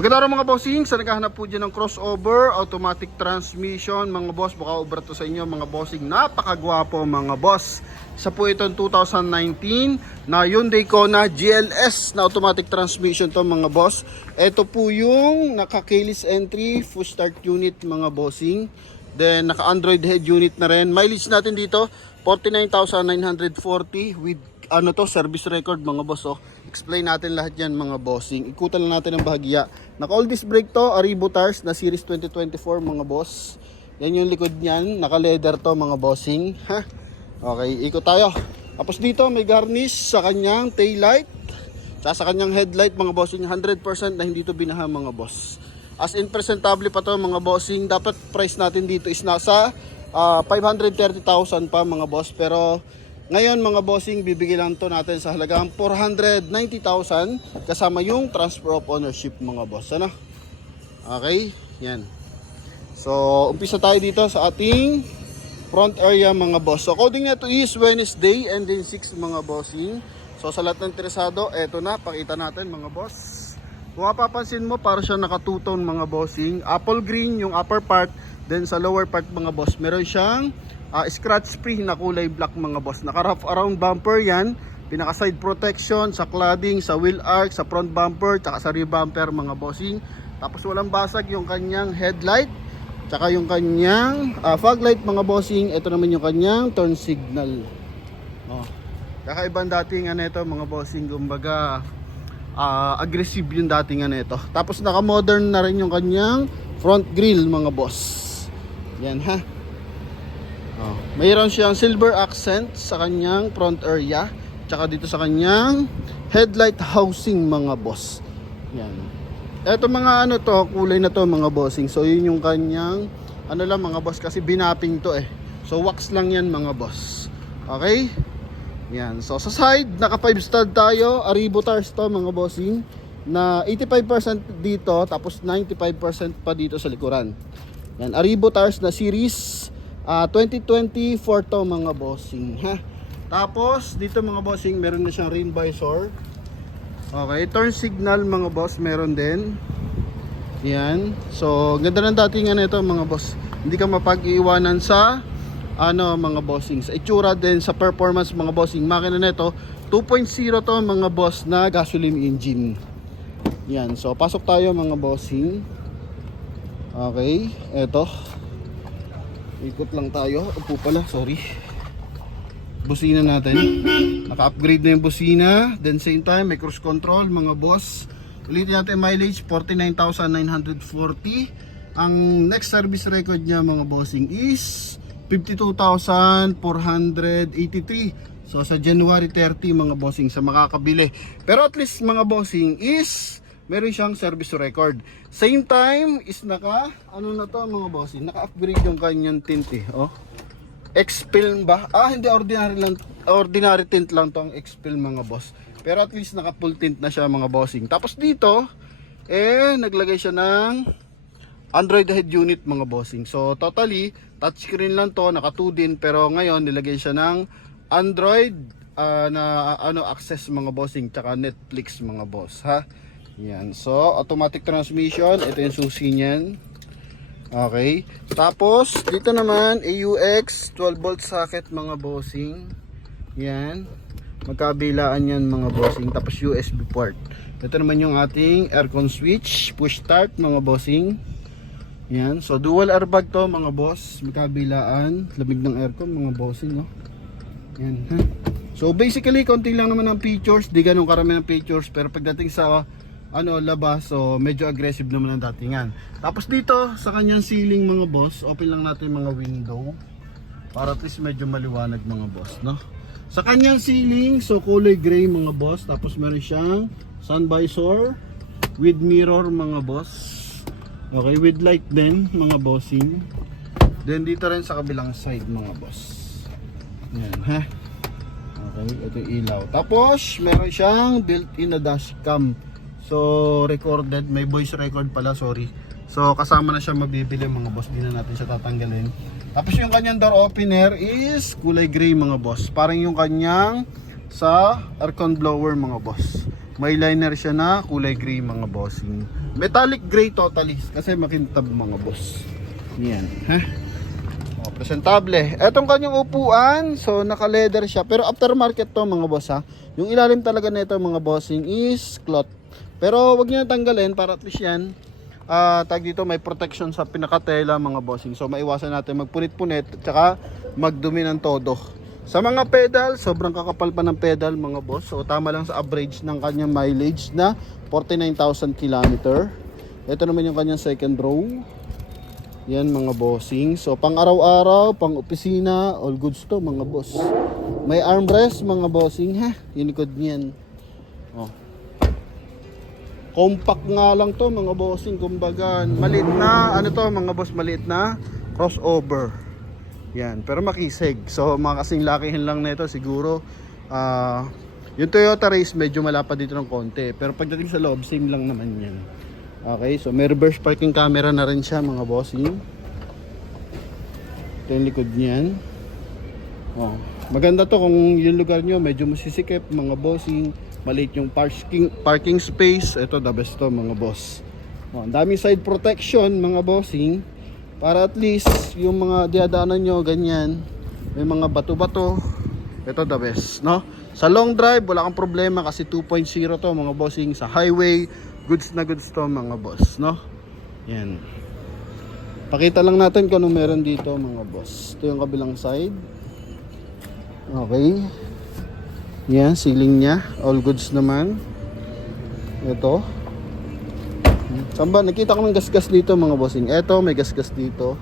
Magandang araw mga bossing, sa naghahanap po dyan ng crossover, automatic transmission mga boss, baka obra to sa inyo mga bossing, napakagwapo mga boss. Isa po itong 2019 na Hyundai Kona GLS na automatic transmission to mga boss. Ito po yung naka-keyless entry, full start unit mga bossing. Then naka-Android head unit na rin. Mileage natin dito 49,940 with service record mga boss. Explain natin lahat yan mga bossing. Ikutan lang natin ang bahagya. Naka all disc brake to, Arribo tires na series 2024 mga boss. Yan yung likod niyan, naka leather to mga bossing. Ha? Okay, ikot tayo. Tapos dito may garnish sa kanyang tail light. Sa kanyang headlight mga bossing, 100% na hindi to binaha mga boss. As in presentable pa to mga bossing. Dapat price natin dito is nasa 530,000 pa mga boss. Pero ngayon mga bossing, bibigyan lang to natin sa halagang 490,000 kasama yung transfer of ownership mga boss. Ano? Okay, yan. So, umpisa tayo dito sa ating front area mga boss. So, according to is Wednesday and then 6 mga bossing. So, sa lahat ng interesado, eto na, pakita natin mga boss. Kung mapapansin mo, para siya naka two-tone mga bossing. Apple green yung upper part, then sa lower part mga boss, meron siyang scratch free na kulay black mga boss. Naka wrap around bumper yan, pinaka side protection sa cladding, sa wheel arch, sa front bumper, tsaka sa rear bumper mga bossing. Tapos walang basag yung kanyang headlight, tsaka yung kanyang fog light mga bossing. Ito naman yung kanyang turn signal. Kakaibang datingan nito mga bossing, kumbaga aggressive yung datingan nito. Tapos naka modern na rin yung kanyang front grille mga boss. Yan ha. Mayroon siyang silver accent sa kanyang front area, tsaka dito sa kanyang headlight housing mga boss. Yan. Ito mga kulay na to mga bossing. So yun yung kanyang lang mga boss, kasi binapping to So wax lang yan mga boss. Okay? Yan. So sa side, naka 5 stud tayo, Arribo tires to mga bossing, na 85% dito, tapos 95% pa dito sa likuran. Yan, Arribo tires na series 2024 to mga bossing ha. Tapos dito mga bossing, meron na siyang rain visor. Okay, turn signal mga boss, meron din. Yan. So ganda ng datingan nito mga boss. Hindi ka mapag-iwanan sa mga bossing. Sa itsura din, sa performance mga bossing. Makina nito 2.0 to mga boss na gasoline engine. Yan. So pasok tayo mga bossing. Okay, eto. Ikot lang tayo. Upo pala, sorry. Busina natin. Naka-upgrade na yung busina. Then same time, may cruise control mga boss. Ulitin natin mileage, 49,940. Ang next service record niya mga bossing is 52,483. So sa January 30 mga bossing, sa makakabili. Pero at least mga bossing is meron siyang service record. Same time is naka na to mga bossing, naka-upgrade yung kanyang tint X-film ba? Hindi, ordinary tint lang tong X-film mga boss. Pero at least naka full tint na siya mga bossing. Tapos dito naglagay siya ng Android head unit mga bossing. So totally touchscreen lang to, naka 2 din, pero ngayon nilagay siya ng Android na access mga bossing, tsaka Netflix mga boss ha. Yan. So automatic transmission, ito yung susi niyan. Okay. Tapos dito naman AUX 12 volt socket mga bossing. Yan. Magkabilaan yan mga bossing. Tapos USB port. Ito naman yung ating aircon switch, push start mga bossing. Yan. So dual airbag to mga boss. Magkabilaan, lamig ng aircon mga bossing Yan. So basically konti lang naman ang features, di ganun karami ng features, pero pagdating sa labas, so medyo aggressive naman ang datingan. Tapos dito sa kanyang ceiling mga boss, open lang natin mga window para at least medyo maliwanag mga boss, no? Sa kanyang ceiling, so kulay gray mga boss. Tapos meron siyang sun visor with mirror mga boss. Okay, with light din mga bossing. Then dito rin sa kabilang side mga boss. Yan ha. Okay, ito yung ilaw. Tapos meron siyang built-in na dashcam. So recorded, may voice record pala, sorry. So kasama na siya mabibili mga boss, di na natin siya tatanggalin. Tapos yung kanyang door opener is kulay gray mga boss. Parang yung kanyang sa aircon blower mga boss. May liner siya na kulay gray mga bossing. Metallic gray totally kasi makintab mga boss. Yan, ha? O, presentable. Etong kanyang upuan, so naka-leather siya. Pero aftermarket to mga boss ha. Yung ilalim talaga nito mga bossing is cloth. Pero wag niyo tanggalin para at least yan. Tag dito may protection sa pinakatela mga bossing. So maiwasan natin magpunit-punit at saka magdumi ng todo. Sa mga pedal, sobrang kakapal pa ng pedal mga boss. So tama lang sa average ng kanyang mileage na 49,000 km. Ito naman yung kanyang second row. Yan mga bossing. So pang araw-araw, pang opisina, all goods to mga boss. May armrest mga bossing ha. Yung likod niyan. Oh. Compact nga lang to mga bossing. Kumbaga maliit na, ano to mga boss, maliit na crossover. Yan, pero makisig. So mga kasing lakihin lang nito siguro. Yung Toyota Race medyo malapad dito ng konti. Pero pagdating sa loob, same lang naman yan. Okay, so may reverse parking camera na rin siya mga bossing. Ito yung likod niyan. Oh, maganda to kung yung lugar nyo medyo masisikip mga bossing. Maliit yung parking space. Ito the best to mga boss. Oh, ang daming side protection mga bossing. Para at least yung mga diadaanan nyo ganyan, may mga bato-bato, ito the best, no? Sa long drive wala kang problema kasi 2.0 to mga bossing. Sa highway goods na goods to mga boss, no? Yan, pakita lang natin kung anong meron dito mga boss. Ito yung kabilang side. Okay, yan, ceiling nya all goods naman. Ito samba, nakita ko ng gasgas dito mga bossing. Eto, may gasgas dito.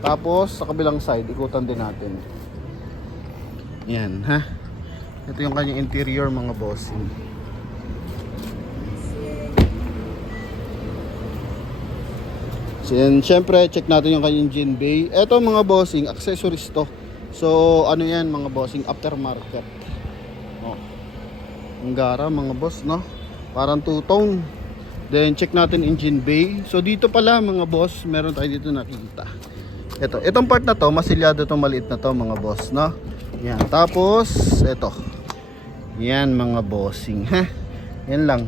Tapos, sa kabilang side, ikutan din natin. Yan, ha? Ito yung kanyang interior mga bossing. So, yan, syempre, check natin yung kanyang engine bay. Eto mga bossing, accessories to. So, ano yan mga bossing? Aftermarket. Oh. Ang gara mga boss, no? Parang two-tone. Then check natin engine bay. So dito pala mga boss, meron tayo dito nakikita. Itong part na to, masilyado tong maliit na to mga boss, no? Yan. Tapos ito. Yan mga bossing, ha. Yan lang.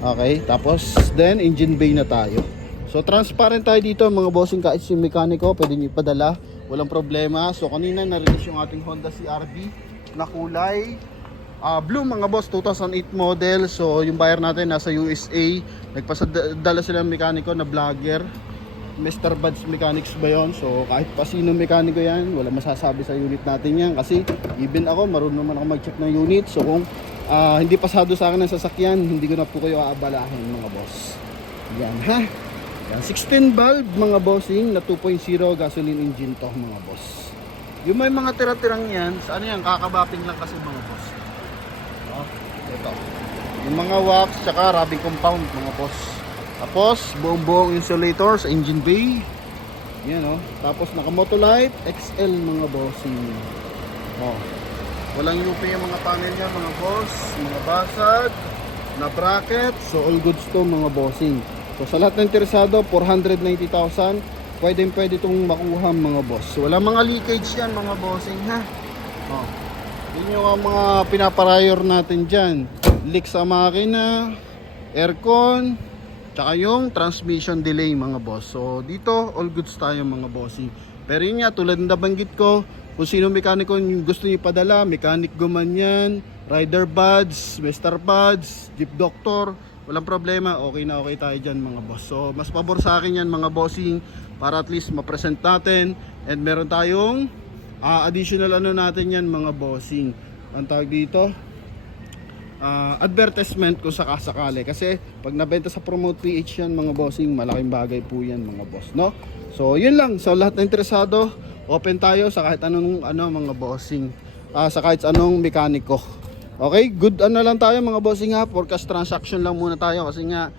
Okay, tapos then engine bay na tayo. So transparent tayo dito mga bossing, kahit yung mekaniko pwede niyo ipadala, walang problema. So kanina na-release yung ating Honda CR-V na kulay blue mga boss, 2008 model. So yung buyer natin nasa USA, nagpasadala sila ng mekaniko na vlogger, Mr. Buds Mechanics ba yun? So kahit pa sino mekaniko yan, wala masasabi sa unit natin yan. Kasi even ako, marunong naman ako mag-check ng unit. So kung hindi pasado sa akin ng sasakyan, hindi ko na po kayo aabalahin mga boss. Yan ha. Yan, 16 valve mga bossing na 2.0 gasoline engine to mga boss. Yung may mga tira-tirang yan, sa ano yan, kakabaping lang kasi mga boss. Ito yung mga wax tsaka rubbing compound mga boss. Tapos buong insulator sa engine bay. Yan o. Tapos naka Motolite XL mga bossing. Walang UP yung mga panel niya mga boss. Mga basag na bracket. So all goods to mga bossing. So sa lahat ng interesado, 490,000 pwede itong makuha mga boss. So wala mga leakage yan mga bossing ha. Yun yung mga pinaparayor natin dyan. Leak sa makina, aircon, tsaka yung transmission delay mga boss. So dito all goods tayo mga bossing. Pero yun nga, tulad ng nabanggit ko, kung sino mekaniko yung gusto nyo ipadala, mechanic gumanyan, rider buds, master buds, jeep doctor, walang problema, okay na okay tayo dyan mga boss. So mas pabor sa akin yan mga bossing, para at least ma-present natin. And meron tayong additional ano natin yan mga bossing, ang tawag dito, advertisement kung sakasakali. Kasi pag nabenta sa Promote PH yan mga bossing, malaking bagay po yan mga boss, no? So yun lang, so lahat na interesado, open tayo sa kahit anong mga bossing, sa kahit anong mekaniko. Okay, good ano lang tayo mga bossing ha, forecast transaction lang muna tayo kasi nga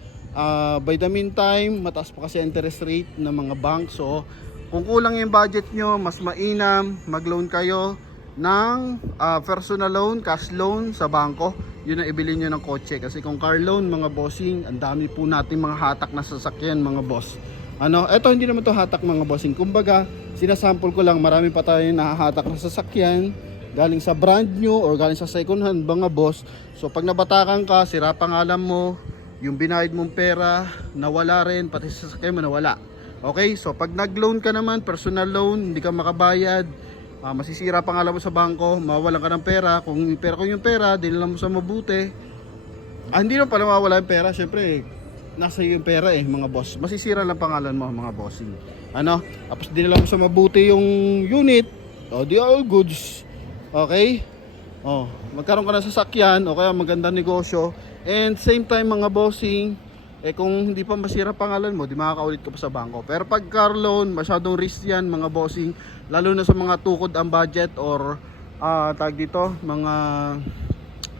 by the meantime mataas pa kasi interest rate ng mga bank. So kung kulang yung budget nyo, mas mainam mag-loan kayo ng personal loan, cash loan sa bangko. Yun ang ibili nyo ng kotse. Kasi kung car loan mga bossing, ang dami po natin mga hatak na sasakyan mga boss. Eto hindi naman to hatak mga bossing. Kumbaga, sinasample ko lang, marami pa tayong nahahatak na sasakyan galing sa brand new or galing sa second hand mga boss. So pag nabatakan ka, sira pangalan mo, yung binayad mong pera nawala rin, pati sa sasakyan mo nawala. Okay, so pag nag-loan ka naman, personal loan, hindi ka makabayad, masisira pangalan mo sa bangko, mawawalan ka ng pera. Kung yung pera dinala mo sa mabuti, hindi na pala mawawala yung pera, syempre nasa iyo yung pera mga boss. Masisira lang pangalan mo mga bossing. Ano? Tapos dinala mo sa mabuti yung unit, di all goods. Okay? Magkaroon ka ng sasakyan o kaya magandang negosyo. And same time mga bossing, kung hindi pa masira pangalan mo, di makakaulit ka pa sa bangko. Pero pag car loan, masyadong risk yan mga bossing, lalo na sa mga tukod ang budget or tag dito, mga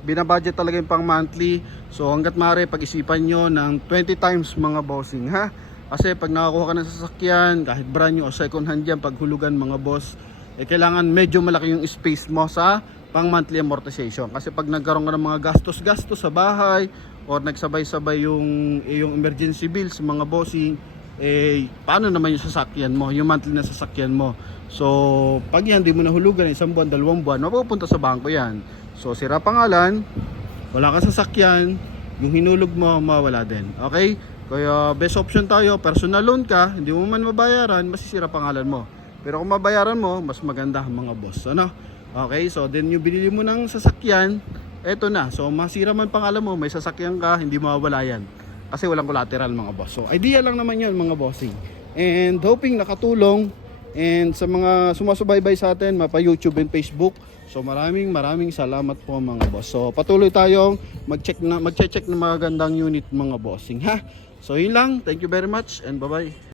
binabudget talaga yung pang monthly. So hanggat maaari pag-isipan nyo ng 20 times mga bossing, ha. Kasi pag nakakuha ka ng sasakyan, kahit brand new o second hand yan, paghulugan mga boss, kailangan medyo malaki yung space mo sa pang monthly amortization. Kasi pag nagkaroon ka ng mga gastos-gastos sa bahay or nagsabay-sabay yung emergency bills mga bossing, paano naman yung sasakyan mo, yung monthly na sasakyan mo. So pag yan di mo nahulugan isang buwan, 2 buwan, mapupunta sa bangko yan. So sira pangalan, wala kang sasakyan, yung hinulog mo mawala din. Okay? Kaya best option tayo, personal loan ka, hindi mo man mabayaran, masisira pangalan mo. Pero kung mabayaran mo, mas maganda mga boss. Ano? Okay, so then yung binili mo ng sasakyan, eto na. So masira man pangalan mo, may sasakyan ka, hindi mawawala yan. Kasi walang collateral mga boss. So idea lang naman yan mga bossing. And hoping nakatulong. And sa mga sumasubaybay sa atin, mapa YouTube and Facebook. So maraming salamat po mga boss. So patuloy tayong mag-check na magagandang unit mga bossing, ha. So yun lang. Thank you very much and bye-bye.